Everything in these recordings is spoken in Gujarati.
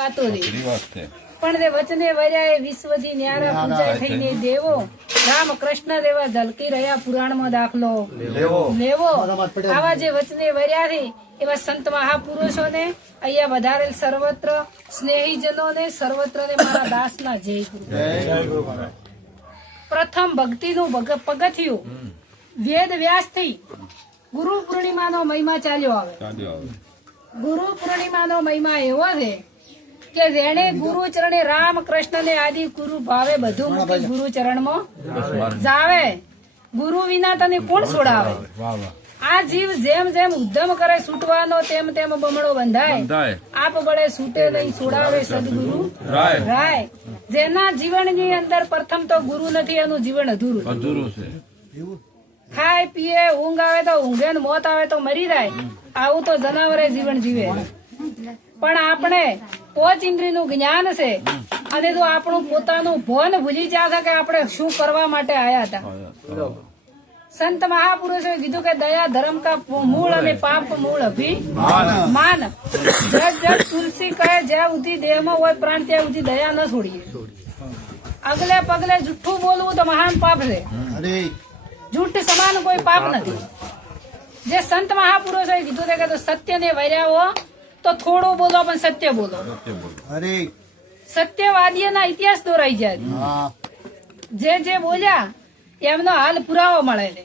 વાતો રે પણ તે વચને વર્યા વિશ્વજી ન્યારા પૂજા થઈને દેવો રામ કૃષ્ણ દેવા ઝલકી રહ્યા પુરાણમાં દાખલો લેવો આવા જે વચને વર્યા રે એવા સંત મહાપુરુષોને અહીંયા વધારેલ સર્વત્ર સ્નેહીજનોને સર્વત્ર ને મારા દાસના જય ગુરુ. પ્રથમ ભક્તિનું પગથિયું વેદ વ્યાસ થી ગુરુ પૂર્ણિમાનો મહિમા ચાલ્યો આવે. ગુરુ પૂર્ણિમાનો મહિમા એવો છે કે જેને ગુરુ ચરણે રામ કૃષ્ણ ને આદિ ગુરુ ભાવે બધું મૂકી ગુરુ ચરણમાં જાવે. ગુરુ વિના તને કોણ છોડાવે? આ જીવ જેમ જેમ ઉદ્યમ કરે છૂટવાનો તેમ તેમ બમણો બંધાય. આપ બળે છૂટે નહીં છોડાવે સદગુરુ રાય. જેના જીવનની અંદર પ્રથમ તો ગુરુ નથી એનું જીવન અધૂરું છે. ખાય પીએ ઊંઘ આવે તો ઊંઘે ને મોત આવે તો મરી જાય. આવું તો જનાવરે જીવન જીવે. પણ આપણે પોચ ઇન્દ્રિય નું જ્ઞાન છે અને જો આપણું પોતાનું ભોન ભૂલી જાય કે આપણે શું કરવા માટે આયા હતા. સંત મહાપુરુષોએ કીધું કે દયા ધર્મ કા મૂળ અને પાપ મૂળ અભિમાન. જગ જગ તુલસી કહે જ્યાં સુધી દેહમાં હોય પ્રાણ ત્યાં સુધી દયા ન છોડીએ. અગલે પગલે જુઠ્ઠું બોલવું તો મહાન પાપ છે. જૂઠ સમાન કોઈ પાપ નથી. જે સંત મહાપુરુષોએ કીધું કે સત્ય ને વર્યાવો તો થોડું બોલો પણ સત્ય બોલો. સત્યવાદીઓના ઇતિહાસ દોરાઈ જાય. જે બોલ્યા એમનો હાલ પુરાવો મળે છે.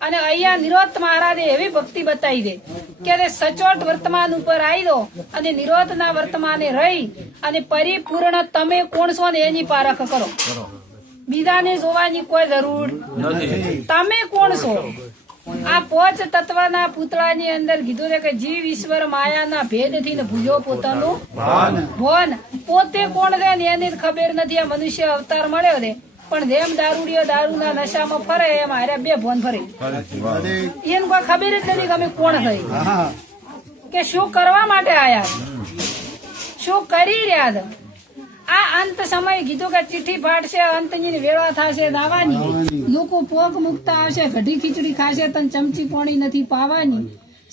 અને અહીંયા નિરોધ મહારાજે એવી ભક્તિ બતાવી દે કે સચોટ વર્તમાન ઉપર આવી દો અને નિરોધ ના વર્તમાને રહી અને પરિપૂર્ણ તમે કોણ છો ને એની પારખ કરો. બીજાને જોવાની કોઈ જરૂર નથી. તમે કોણ છો? આ પોચ તત્વના પૂતળાની અંદર કીધું છે કે જીવ ઈશ્વર માયાના ભેદથી ને ભૂલ્યો પોતાનું ભોન. પોતે કોણ છે ને એની ખબર નથી. આ મનુષ્ય અવતાર મળ્યો છે પણ જેમ દારૂડિયો દારૂના નશામાં ફરે એમ હારે બે ભોન ફરે. એને કોઈ ખબર જ નથી કે અમે કોણ થઈ કે શું કરવા માટે આયા, શું કરી રહ્યા હતા. આ અંત સમય કીધું કે ચીઠી ફાટશે, અંતની વેળા થશે દાવાની. લોકો પોક મુકતા આવશે, કઢી ખીચડી ખાશે તને ચમચી પોણી નથી પાવાની.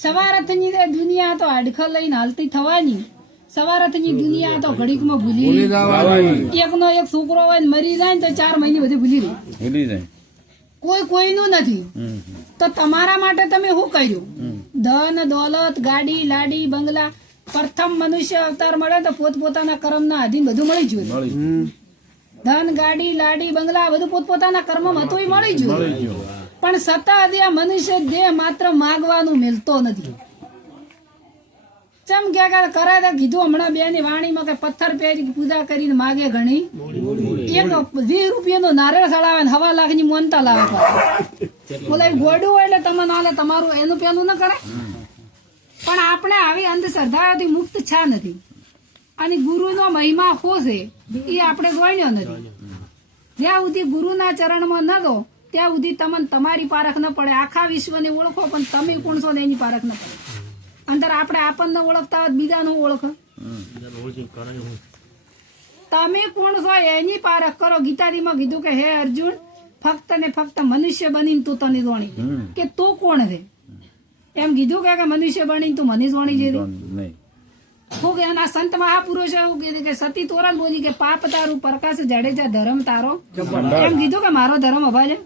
સવારથની દુનિયા તો હાડખર લઈને હાલતી થવાની. સવારથની દુનિયા તો ઘડીકમાં ભૂલી જવાની. એકનો એક છોકરો હોય ને મરી જાય ને તો 4 મહિને બધી ભૂલી જાય. કોઈ કોઈનું નથી. તો તમારા માટે તમે શું કર્યું? ધન દોલત ગાડી લાડી બંગલા. પ્રથમ મનુષ્ય અવતાર મળે તો પોતપોતાના કર્મના આધીન બધું મળી ગયું. ધન ગાડી લાડી બંગલા બધું પોતપોતાના કર્મ હતું મળી ગયું. પણ છતાં આ મનુષ્ય દેહ માત્ર માગવાનું મેલતો નથી. ચમ કે કરે તો કીધું હમણાં બે ની વાણીમાં કે પથ્થર પહેરી પૂજા કરીને માગે ઘણી. એક 20 રૂપિયાનો નારિયેળ સડાવે ને 1.25 લાખની મોનતા લાવે. બોલે ગોડું હોય એટલે તમે ના લે તમારું એનું પેલું ન કરે. પણ આપણે આવી અંધશ્રદ્ધાઓથી મુક્ત છા નથી. અને ગુરુનો મહિમા શું છે એ આપણે ગણ્યો નથી. જ્યાં સુધી ગુરુના ચરણમાં ન દો ત્યાં સુધી તમને તમારી પારખ ન પડે. આખા વિશ્વને ઓળખો પણ તમે કોણ છો ને એની પારખ ન પડે. અંદર આપણે આપણને ઓળખતા હોય બીજાનું ઓળખો. તમે કોણ છો એની પારખ કરો. ગીતાજીમાં કીધું કે હે અર્જુન ફક્ત ને ફક્ત મનુષ્ય બનીને તું તને જોણી કે તું કોણ છે એમ કીધું કે મનુષ્ય બનીને તું મને જોણી લીધી. શું કે આ સંત મહાપુરુષ એવું કીધું કે સતી તોરણ બોલી કે પાપ તારું પ્રકાશ જાડેજા ધર્મ તારો. એમ કીધું કે મારો ધર્મ અભાજે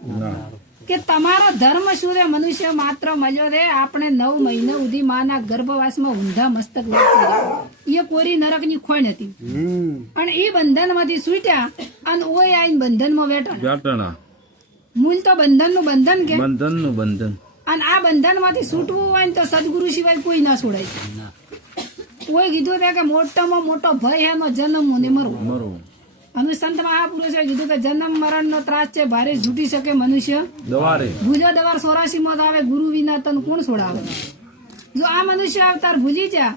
કે તમારો ધર્મ શું છે? મનુષ્ય માત્ર મળ્યો છે આપણે 9 મહિના સુધી માના ગર્ભવાસમાં ઊંધા મસ્તક એ કોરી નરક ની ખોઈ નથી. અને એ બંધન માંથી છૂટ્યા અને ઓય આઈને બંધન માં બેઠા. મૂળ તો બંધન નું બંધન કે બંધન નું બંધન. અને આ બંધન માંથી છૂટવું હોય ને તો સદગુરુ સિવાય કોઈ ના છોડાય. કોઈ કીધું કે મોટામાં મોટો ભય એનો જન્મ ને મરવું. અને સંત મહાપુરુષે કીધું કે જન્મ મરણ નો ત્રાસ છે ભારે છૂટી શકે મનુષ્ય ભૂલ્યો દવાર 84 માં આવે. ગુરુ વિના તન કોણ છોડાવે? જો આ મનુષ્ય અવતાર ભૂલી જા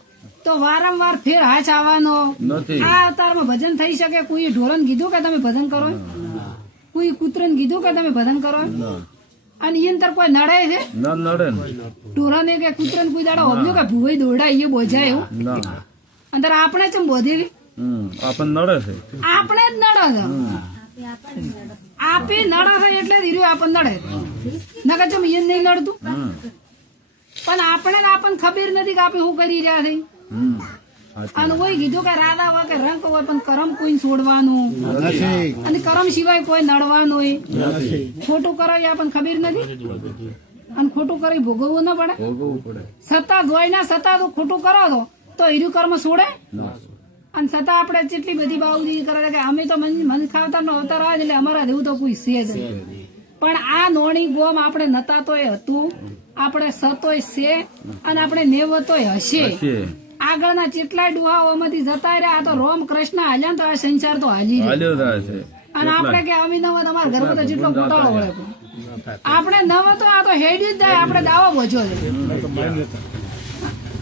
તો વારંવાર ફેર હાથ આવવાનો. આ અવતારમાં ભજન થઈ શકે. કોઈ ઢોરન કીધું કે તમે ભજન કરો, કોઈ કૂતરન કીધું કે તમે ભજન કરો. અને એ અંદર કોઈ નડે છે? ઢોરને કે કૂતરન કોઈ દાડો હોબ્યો કે ભૂવાઈ દોડા એ બોજાય એવું અંદર આપણે ચમ બોધેવી આપણે જ નડે છે. આપે નડે છે એટલે ધીરે આપણને નડે. નકર ચમ એ નહીં નડતું. પણ આપણને ખબર નથી કે આપણે શું કરી રહ્યા છે. અને કોઈ કીધું કે રાધા હોય કે રંગ હોય પણ કરમ કોઈ છોડવાનું અને કરમ સિવાય કોઈ નડવાનું ખોટું કરો એ આપણને ખબર નથી અને ખોટું કરી ભોગવવું ના પડે સત્તા જોઈ ના સત્તા તો ખોટું કરો તો હીરું કર્મ છોડે અને છતાં આપણે જેટલી બધી બાઉજી કરે કે અમે તો મન ખાવતા નો અવતાર આવે એટલે અમારા જેવું તો કોઈ છે જ પણ આ નોણી ગોમ આપણે નતા તોય હતું આપણે સતોય છે અને આપણે નેવતોય હશે આગળના કેટલાય ડુહાઓમાંથી જતા રહ્યા તો રોમ કૃષ્ણ હાલ્યા તો આ સંસાર તો હાલી રહ્યો અને આપણે કે અમે નવ તમારા ઘરમાં તો જેટલો ગોટાળો વળે આપણે નવ તો આ તો હેડી જ જાય આપણે દાવો બોજો છે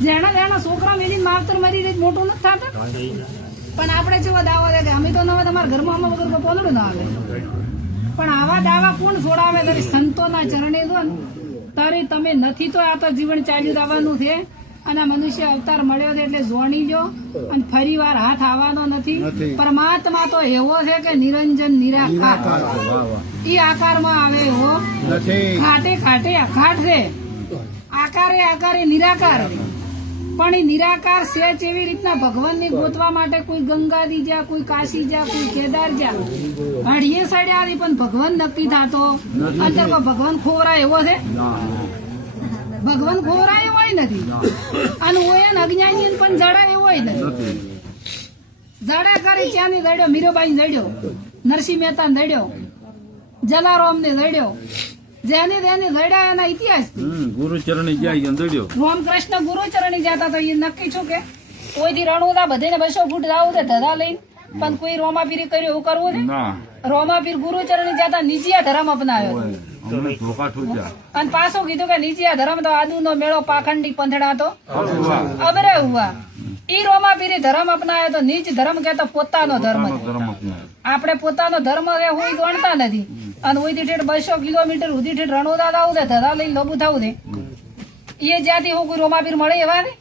જેના છોકરા મેલી માવતર મરી રહી મોટું નથી થતા પણ આપણે જેવો દાવો દે કે અમે તો નવા તમારા ઘરમાં અમે વગર પોદડું ના આવે પણ આવા દાવા કોણ છોડાવે તારી સંતોના ચરણે દો ને તારી તમે નથી તો આ તો જીવન ચાલ્યું આવવાનું છે અને મનુષ્ય અવતાર મળ્યો છે એટલે જોણી લો અને ફરી વાર હાથ આવવાનો નથી પરમાત્મા તો એવો છે કે નિરંજન નિરાકાર ઈ આકારમાં આવે એવો ખાટે ખાટે અખાટ છે આકારે આકારે નિરાકાર પણ એ નિરાકાર છે એવી રીતના ભગવાન ને ગોતવા માટે કોઈ ગંગાજી જા કોઈ કાશી જા કોઈ કેદાર જા હળીએ સડ્યા પણ ભગવાન નક્કી થતો અંદર ભગવાન ખોવરા એવો છે ભગવાન ખોવરા એવો નથી અને ઓયન અજ્ઞાની પણ જડા એવો નથી જડા કરી ત્યાંની લડ્યો મીરાબાઈ લડ્યો નરસિંહ મહેતા લડ્યો જલારામ ને લડ્યો જેને તેને લડ્યા એના ઇતિહાસ ગુરુચરણી જાય લડ્યો રામકૃષ્ણ ગુરુચરણી જતા તો એ નક્કી છું કે કોઈથી રણુદા બધીને 200 ફૂટ જાવું છે ધરા લઈને પણ કોઈ રોમાપીરી કર્યું એવું કરવું છે રોમાપીર ગુરુચરણી જતા નીચિયા ધર્મ અપનાવ્યો અને પાછો કીધું કે નીચિયા ધર્મ તો આદુ નો મેળો પાખંડી પંથડા તો અબરે હુઆ ઈ રોમાપીરી ધર્મ અપનાવ્યો તો નીચ ધર્મ કે તો પોતાનો ધર્મ આપણે પોતાનો ધર્મ હું ગણતા નથી અને ઓઈથી ઠેઠ 200 કિલોમીટર સુધી ઠેઠ રણોદા આવું છે ધરા લઈને લોબુ થવું છે એ જ્યાંથી હું કોઈ રોમાપીર મળે એવા ને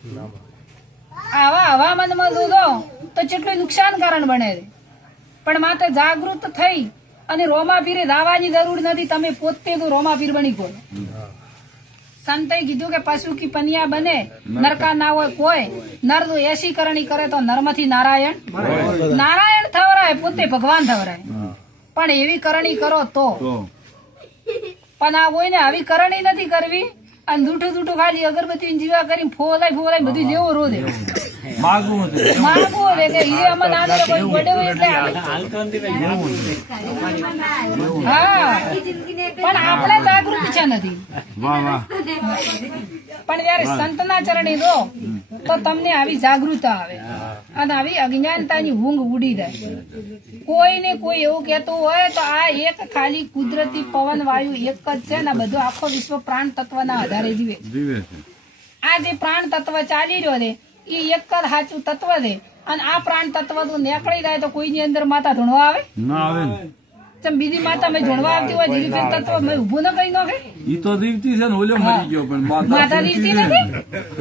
આવા હવામાનમાં દૂધો તો કેટલું નુકસાન કારણ બને છે પણ માત્ર જાગૃત થઈ અને રોમાપીરે દાવાની જરૂર નથી તમે પોતે તો રોમાપીર બની ગયો સંતે કીધું કે પશુ કી પનિયા બને નરકા ના હોય કોઈ નર તો એસી કરણી કરે તો નરમાંથી નારાયણ નારાયણ થવરાય પોતે ભગવાન થવરાય પણ એવી કરણી કરો તો પણ આ કોઈને આવી કરણી નથી કરવી અને દૂઠું દૂઠું ખાલી અગરબત્તી જીવા કરી ફોલાય બધું જેવો રોધે માગવું રે કે ઈ અમને ના કોઈ ગોડે એટલે હા પણ આપણે જાગૃત છે નથી પણ જયારે સંતના ચરણે દો તો તમને આવી જાગૃતતા આવે અને આવી અજ્ઞાનતાની ઊંઘ ઉડી જાય કોઈને કોઈ એવું કહેતું હોય તો આ એક ખાલી કુદરતી પવન વાયુ એક જ છે ને બધું આખો વિશ્વ પ્રાણ તત્વના આધારે જીવે આ જે પ્રાણ તત્વ ચાલી રહ્યો છે એ એક જ સાચું તત્વ છે અને આ પ્રાણ તત્વ તો નીકળી જાય તો કોઈની અંદર માતા ધૂણવા આવે ના આવે ચમ બીજી માતા મેં ધૂણવા આવતી હોય ધીરે ફેર તત્વ મેં ઉભું ન કરી નાખે ઈ તો દીવતી છે ને ઓલો મરી ગયો પણ માતા દીવતી નથી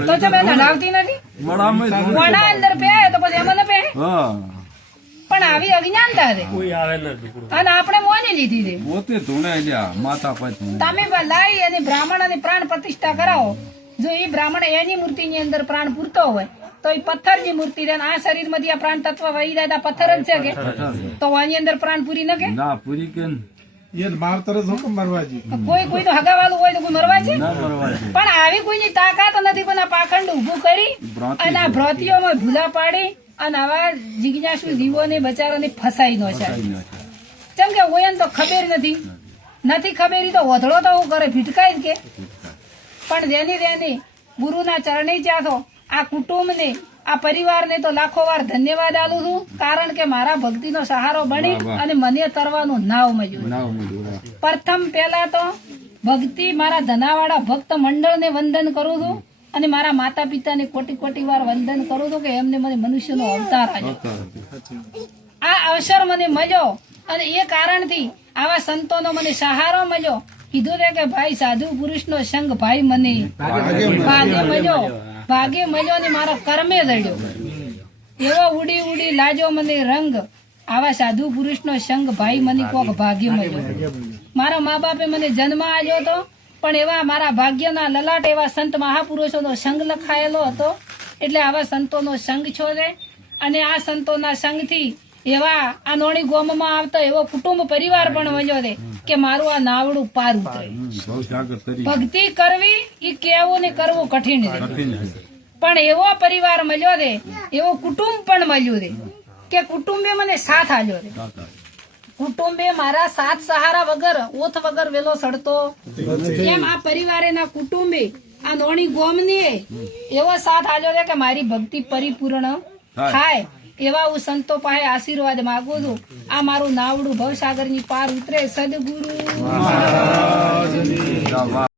તો ચમ એને લાવતી નથી વણા અંદર પે તો પછી એમાં ન પે પણ આવી અજ્ઞાનતા છે અને આપણે મોની લીધી છે પોતે ધૂણે લ્યા માતા પછી તમે લાવી અને બ્રાહ્મણ અને પ્રાણ પ્રતિષ્ઠા કરાવો જો એ બ્રાહ્મણ એની મૂર્તિની અંદર પ્રાણ પૂરતો હોય તો એ પથ્થરની મૂર્તિ છે આ શરીર માંથી આ પ્રાણ તત્વ વહી જાય પથ્થર જ છે કે તો આની અંદર પ્રાણ પૂરી ન કે ના પૂરી કે કોઈ તો હગાવાળું હોય તો કોઈ મરવા છે પણ આવી કોઈની તાકાત નથી પણ આ પાખંડ ઉભું કરી અને આ ભ્રતિઓમાં ભૂલા પાડી અને આવા જિજ્ઞાસુ જીવોને બચારાને ફસાઈ નો છે કેમ કે ઓયન તો ખબર નથી ખબર તો વધડો તો હું કરે ભીટકાય કે પણ જેની ગુરુના ચરણે જાતો આ કુટુંબને આ પરિવારને તો લાખો વાર ધન્યવાદ આલું છું કારણ કે મારા ભક્તિનો સહારો બની અને મને તરવાનું નાવ મળ્યું પ્રથમ પહેલા તો ભક્તિ મારા ધનાવાળા ભક્ત મંડળને વંદન કરું છું અને મારા માતા પિતાને કોટી વાર વંદન કરું છું કે એમને મને મનુષ્યનો અવતાર આપ્યો આ અવસર મને મળ્યો અને એ કારણથી આવા સંતોનો મને સહારો મળ્યો કીધું છે કે ભાઈ સાધુ પુરુષનો સંગ ભાઈ મને ભાગે મળ્યો ને મારો કર્મે દડ્યો એવો ઉડી લાજો મને રંગ આવા સાધુ પુરુષનો સંગ ભાઈ મને કોક ભાગ્ય મળ્યો મારા મા બાપે મને જન્મ આપ્યો હતો પણ એવા મારા ભાગ્યના લલાટ એવા સંત મહાપુરુષોનો સંગ લખાયેલો હતો એટલે આવા સંતોનો સંગ છો છે અને આ સંતોના સંગથી એવા આ નોણી ગોમમાં આવતો એવો કુટુંબ પરિવાર પણ મળ્યો છે કે મારું આ નાવડું પાર ઉતરે. બહુ સાગર કરી ભક્તિ કરવી એ કેવું ને કરવું કઠિન છે, કઠિન છે. પણ એવો પરિવાર મળ્યો છે, એવો કુટુંબ પણ મળ્યું છે કે કુટુંબે મને સાથ આલ્યો છે. સાચા. કુટુંબે મારા સાથ સહારા વગર ઓથ વગર વેલો સડતો એમ આ પરિવારેના કુટુંબે આ નોણી ગોમને એવો સાથ આલ્યો છે કે મારી ભક્તિ પરિપૂર્ણ થાય. એવા હું સંતો પાસે આશીર્વાદ માંગુ છું. આ મારું નાવડું ભવસાગરની પાર ઉતરે સદગુરુ.